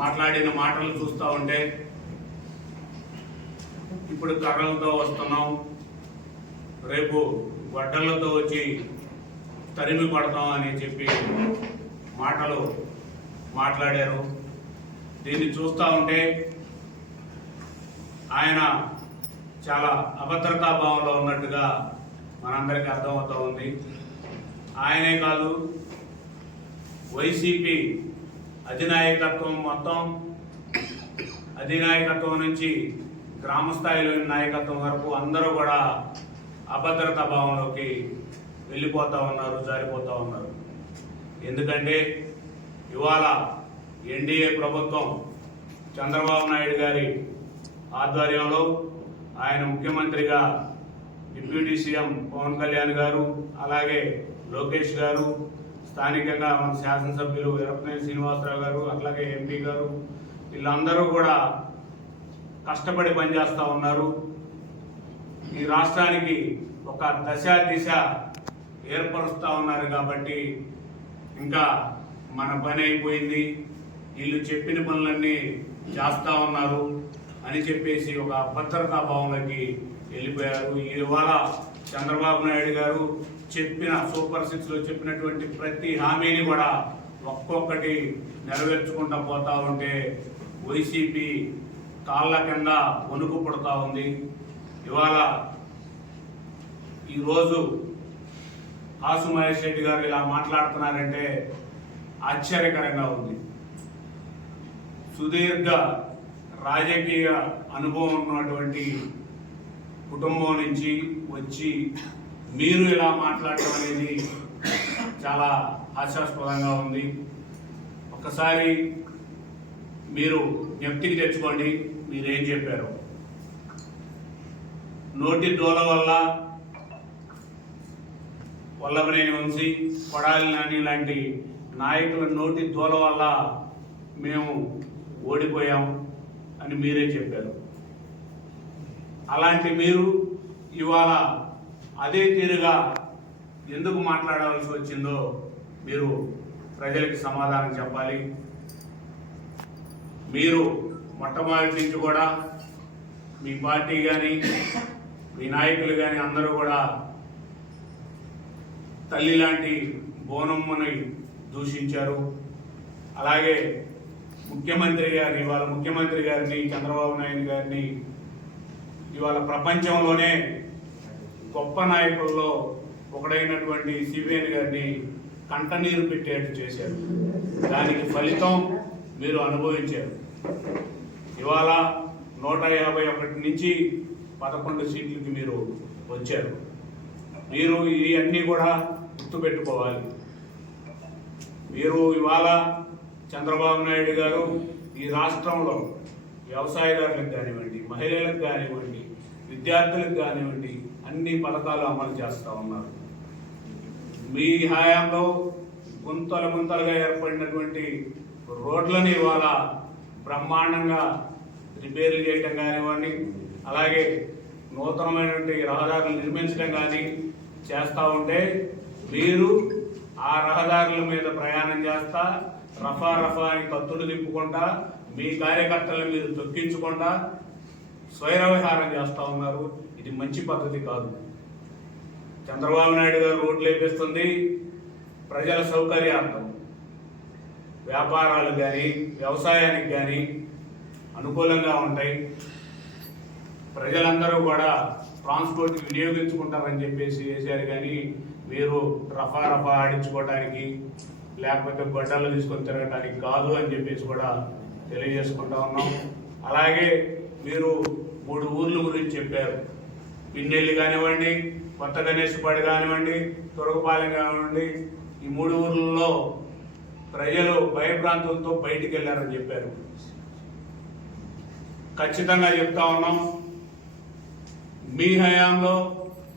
మాట్లాడిన మాటలు చూస్తూ ఉంటే ఇప్పుడు కర్రలతో వస్తున్నాం. రేపు గొడ్డలతో వచ్చి తరిమి పడతాం అని చెప్పి మాటలు మాట్లాడారు. దీన్ని చూస్తూ ఉంటే ఆయన చాలా అభద్రతా భావంలో ఉన్నట్టుగా మనందరికీ అర్థమవుతూ ఉంది. ఆయనే కాదు వైసీపీ అధినాయకత్వం మొత్తం అధినాయకత్వం నుంచి గ్రామస్థాయిలో నాయకత్వం వరకు అందరూ కూడా అభద్రతా భావంలోకి వెళ్ళిపోతూ ఉన్నారు జారిపోతూ ఉన్నారు. ఎందుకంటే ఇవాళ ఎన్డీఏ ప్రభుత్వం చంద్రబాబు నాయుడు గారి ఆధ్వర్యంలో ఆయన ముఖ్యమంత్రిగా డిప్యూటీ సీఎం పవన్ కళ్యాణ్ గారు అలాగే లోకేష్ గారు స్థానికంగా మన శాసనసభ్యులు ఎరపనేని శ్రీనివాసరావు గారు అట్లాగే ఎంపీ గారు వీళ్ళందరూ కూడా కష్టపడి పనిచేస్తూ ఉన్నారు. ఈ రాష్ట్రానికి ఒక దశ దిశ ఏర్పరుస్తూ ఉన్నారు కాబట్టి ఇంకా మన పని అయిపోయింది. వీళ్ళు చెప్పిన పనులన్నీ చేస్తూ ఉన్నారు అని చెప్పేసి ఒక భద్రతా భావంలోకి వెళ్ళిపోయారు. ఇవాళ చంద్రబాబు నాయుడు గారు చెప్పిన సూపర్ సిక్స్లో చెప్పినటువంటి ప్రతి హామీని కూడా ఒక్కొక్కటి నెరవేర్చుకుంటా పోతా ఉంటే వైసీపీ కాళ్ళ కింద వణుకు పుడతా ఉంది. ఇవాళ ఈరోజు కాసు మహేష్ రెడ్డి గారు ఇలా మాట్లాడుతున్నారంటే ఆశ్చర్యకరంగా ఉంది. సుదీర్ఘ రాజకీయ అనుభవం ఉన్నటువంటి కుటుంబం నుంచి వచ్చి మీరు ఇలా మాట్లాడటం అనేది చాలా హాస్యాస్పదంగా ఉంది. ఒక్కసారి మీరు జ్ఞప్తికి తెచ్చుకోండి మీరేం చెప్పారు? నోటి దూల వల్ల వల్లభనేని వంశీ కొడాలి నాని లాంటి నాయకుల నోటి దూల వల్ల మేము ఓడిపోయాం అని మీరే చెప్పారు. అలాంటి మీరు ఇవాళ అదే తీరుగా ఎందుకు మాట్లాడవలసి వచ్చిందో మీరు ప్రజలకు సమాధానం చెప్పాలి. మీరు మొట్టమొదటి నుంచి కూడా మీ పార్టీ కానీ మీ నాయకులు కానీ అందరూ కూడా తల్లి లాంటి బోనమ్మని దూషించారు. అలాగే ముఖ్యమంత్రి గారిని వాళ్ళ ముఖ్యమంత్రి గారిని చంద్రబాబు నాయుడు గారిని ఇవాళ ప్రపంచంలోనే గొప్ప నాయకుల్లో ఒకడైనటువంటి సిబిఎన్ గారిని కంటనీరు పెట్టేట్టు చేశారు. దానికి ఫలితం మీరు అనుభవించారు. ఇవాళ నూట యాభై ఒకటి నుంచి పదకొండు సీట్లకి మీరు వచ్చారు. మీరు ఇవన్నీ కూడా గుర్తుపెట్టుకోవాలి. మీరు ఇవాళ చంద్రబాబు నాయుడు గారు ఈ రాష్ట్రంలో వ్యవసాయదారులకు కానివ్వండి మహిళలకు కానివ్వండి విద్యార్థులకు కానివ్వండి అన్ని పథకాలు అమలు చేస్తూ ఉన్నారు. మీ హయాంలో గుంతలు గుంతలుగా ఏర్పడినటువంటి రోడ్లని ఇవాళ బ్రహ్మాండంగా రిపేర్లు చేయటం కానివ్వండి అలాగే నూతనమైనటువంటి రహదారులు నిర్మించడం కానీ చేస్తూ ఉంటే మీరు ఆ రహదారుల మీద ప్రయాణం చేస్తా రఫా రఫా అని కత్తులు తిప్పుకుంటా మీ కార్యకర్తలను మీరు తొక్కించకుండా స్వైరవిహారం చేస్తూ ఉన్నారు. ఇది మంచి పద్ధతి కాదు. చంద్రబాబు నాయుడు గారు రోడ్లు వేపిస్తుంది. ప్రజల సౌకర్యార్థం. వ్యాపారాలు కానీ వ్యవసాయానికి కానీ అనుకూలంగా ఉంటాయి. ప్రజలందరూ కూడా ట్రాన్స్పోర్ట్ వినియోగించుకుంటారని చెప్పేసి వేశారు కానీ మీరు రఫా రఫా ఆడించుకోవడానికి లేకపోతే గొడ్డలు తీసుకొని తిరగటానికి కాదు అని చెప్పేసి కూడా తెలియజేసుకుంటా ఉన్నాం. అలాగే మీరు మూడు ఊర్ల గురించి చెప్పారు. పిన్నెల్లి కానివ్వండి కొత్త గణేశపాడి కానివ్వండి తురగపాలెం కానివ్వండి ఈ మూడు ఊర్లలో ప్రజలు భయభ్రాంతులతో బయటికి వెళ్ళారని చెప్పారు. ఖచ్చితంగా చెప్తా ఉన్నాం మీ హయాంలో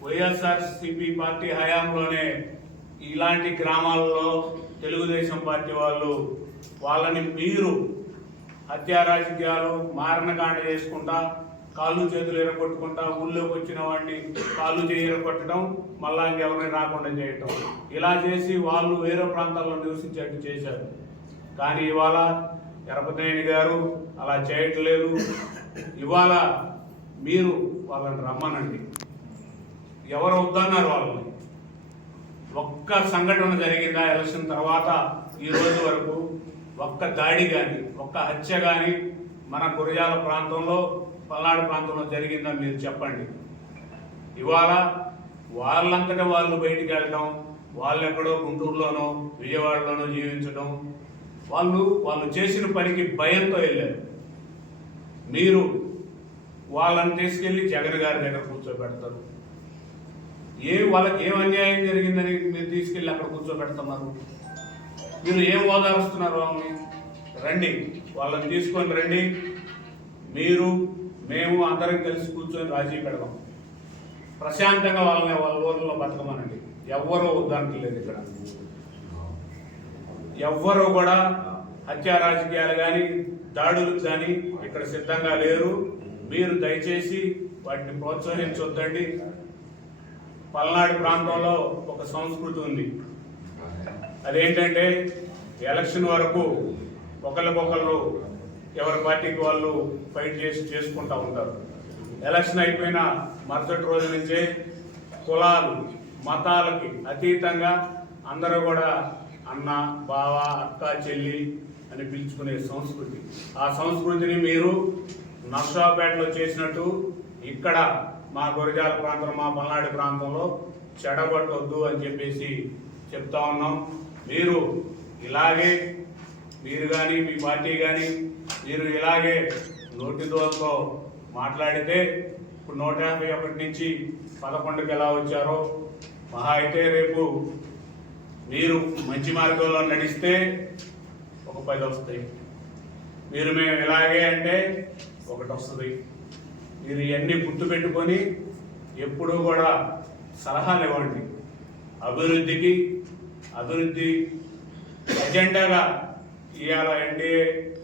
వైఎస్ఆర్సిపి పార్టీ హయాంలోనే ఇలాంటి గ్రామాలలో తెలుగుదేశం పార్టీ వాళ్ళు వాళ్ళని మీరు హత్యారాజకీయాలు మారణకాండ చేసుకుంటా కాళ్ళు చేతులు ఎరగొట్టుకుంటా ఊళ్ళోకి వచ్చిన వాడిని కాళ్ళు చేయి ఎరగొట్టడం మళ్ళా ఇంకెవరిని రాకుండా చేయటం. ఇలా చేసి వాళ్ళు వేరే ప్రాంతాల్లో నివసించేట్టు చేశారు. కానీ ఇవాళ ఎరపతినేని గారు అలా చేయట్లేదు. ఇవాళ మీరు వాళ్ళని రమ్మనండి. ఎవరు వద్దన్నారు వాళ్ళని? ఒక్క సంఘటన జరిగిందా ఎలక్షన్ తర్వాత ఈ రోజు వరకు? ఒక్క దాడి కానీ ఒక్క హత్య కానీ మన గురజాల ప్రాంతంలో పల్నాడు ప్రాంతంలో జరిగిందని మీరు చెప్పండి. ఇవాళ వాళ్ళంతటా వాళ్ళు బయటికి వెళ్ళడం వాళ్ళు ఎక్కడో గుంటూరులోనో విజయవాడలోనో జీవించడం వాళ్ళు వాళ్ళు చేసిన పనికి భయంతో వెళ్ళారు. మీరు వాళ్ళని తీసుకెళ్ళి జగన్ గారి దగ్గర కూర్చోబెడతారు. ఏ వాళ్ళకి ఏం అన్యాయం జరిగిందని మీరు తీసుకెళ్ళి అక్కడ కూర్చోబెడుతున్నారు మీరు ఏం ఓదారుస్తున్నారు వాళ్ళని? రండి వాళ్ళని తీసుకొని రండి. మీరు మేము అందరం కలిసి కూర్చొని రాజీ పెడదాం. ప్రశాంతంగా వాళ్ళని వాళ్ళ ఊర్లో బతకమనండి. ఎవ్వరూ వద్దంటలేదు ఇక్కడ. ఎవ్వరూ కూడా హత్యా రాజకీయాలు కానీ దాడులకు కానీ ఇక్కడ సిద్ధంగా లేరు. మీరు దయచేసి వాటిని ప్రోత్సహించొద్దండి. పల్నాడు ప్రాంతంలో ఒక సంస్కృతి ఉంది. అదేంటంటే ఎలక్షన్ వరకు ఒకరికొకళ్ళు ఎవరి పార్టీకి వాళ్ళు ఫైట్ చేసి చేసుకుంటూ ఉంటారు. ఎలక్షన్ అయిపోయిన మరుసటి రోజు నుంచే కులాలు మతాలకి అతీతంగా అందరూ కూడా అన్న బావ అక్క చెల్లి అని పిలుచుకునే సంస్కృతి. ఆ సంస్కృతిని మీరు నర్సాపేటలో చేసినట్టు ఇక్కడ మా గురజాల ప్రాంతం మా పల్నాడు ప్రాంతంలో చెడగొట్టొద్దు అని చెప్పేసి చెప్తా ఉన్నాం. మీరు ఇలాగే మీరు కానీ మీ పార్టీ కానీ మీరు ఇలాగే నోటి దోలతో మాట్లాడితే ఇప్పుడు నూట యాభై ఒకటి నుంచి పదకొండుకి ఎలా వచ్చారో మహా అయితే రేపు మీరు మంచి మార్గంలో నడిస్తే ఒక పది వస్తాయి. మీరు మేము ఇలాగే అంటే ఒకటి వస్తుంది. మీరు ఇవన్నీ గుర్తు పెట్టుకొని ఎప్పుడూ కూడా సలహాలు ఇవ్వండి. అభివృద్ధికి అభివృద్ధి ఎజెండాగా ఇవాళ ఎన్డీఏ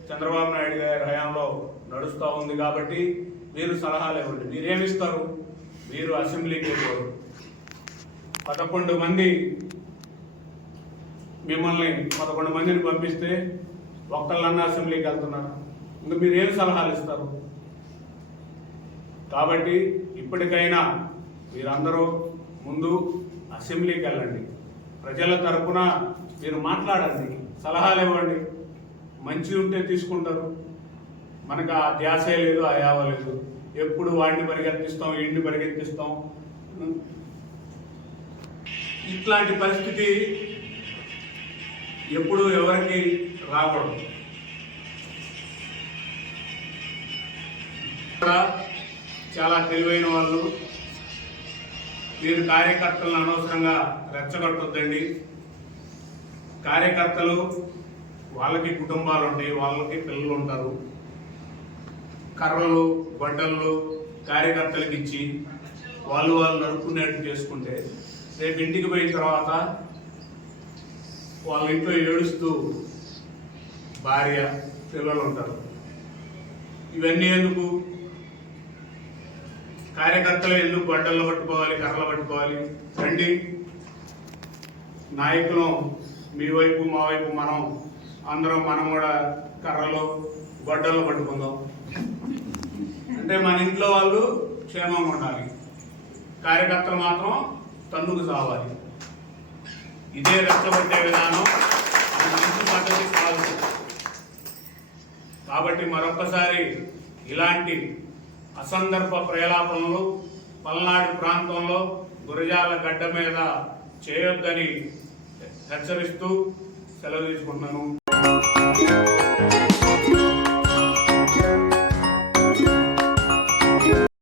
చంద్రబాబు నాయుడు గారి హయాంలో నడుస్తూ ఉంది కాబట్టి మీరు సలహాలు ఇవ్వండి. మీరేమిస్తారు? మీరు అసెంబ్లీకి వెళ్ళారు. పదకొండు మంది మిమ్మల్ని పదకొండు మందిని పంపిస్తే ఒక్కళ్ళన్నా అసెంబ్లీకి వెళ్తున్నారు. ఇంకా మీరు ఏం సలహాలు ఇస్తారు? కాబట్టి ఇప్పటికైనా మీరందరూ ముందు అసెంబ్లీకి వెళ్ళండి. ప్రజల తరపున మీరు మాట్లాడండి సలహాలు ఇవ్వండి. మంచి ఉంటే తీసుకుంటారు. మనకు ఆ ధ్యాసే లేదు ఆ యావ లేదు. ఎప్పుడు వాడిని పరిగెత్తిస్తాం ఇండిని పరిగెత్తిస్తాం. ఇట్లాంటి పరిస్థితి ఎప్పుడు ఎవరికి రాకూడదు. ఇక్కడ చాలా తెలివైన వాళ్ళు మీరు కార్యకర్తలను అనవసరంగా రెచ్చగొట్టొద్దండి. కార్యకర్తలు వాళ్ళకి కుటుంబాలు ఉంటాయి వాళ్ళకి పిల్లలు ఉంటారు. కర్రలు గొడ్డలు కార్యకర్తలకు ఇచ్చి వాళ్ళు వాళ్ళు నడుపుకునేట్టు చేసుకుంటే రేపు ఇంటికి పోయిన తర్వాత వాళ్ళ ఇంట్లో ఏడుస్తూ భార్య పిల్లలు ఉంటారు. ఇవన్నీ ఎందుకు? కార్యకర్తలు ఎందుకు గొడ్డళ్ళు పట్టుకోవాలి కర్రలు పట్టుకోవాలి? రండి. నాయకులు మీ వైపు మా వైపు మనం అందరం మనం కూడా కర్రలు గొడ్డలు పట్టుకుందాం. అంటే మన ఇంట్లో వాళ్ళు క్షేమంగా ఉండాలి. కార్యకర్తలు మాత్రం తన్నుకు సావాలి. ఇదే రెచ్చగొట్టే విధానం మంచి పద్ధతి కాదు. కాబట్టి మరొకసారి ఇలాంటి అసందర్భ ప్రేలాపనలు పల్నాడు ప్రాంతంలో గురజాల గడ్డ మీద చేయొద్దని హెచ్చరిస్తూ సెలవు తీసుకుంటున్నాను.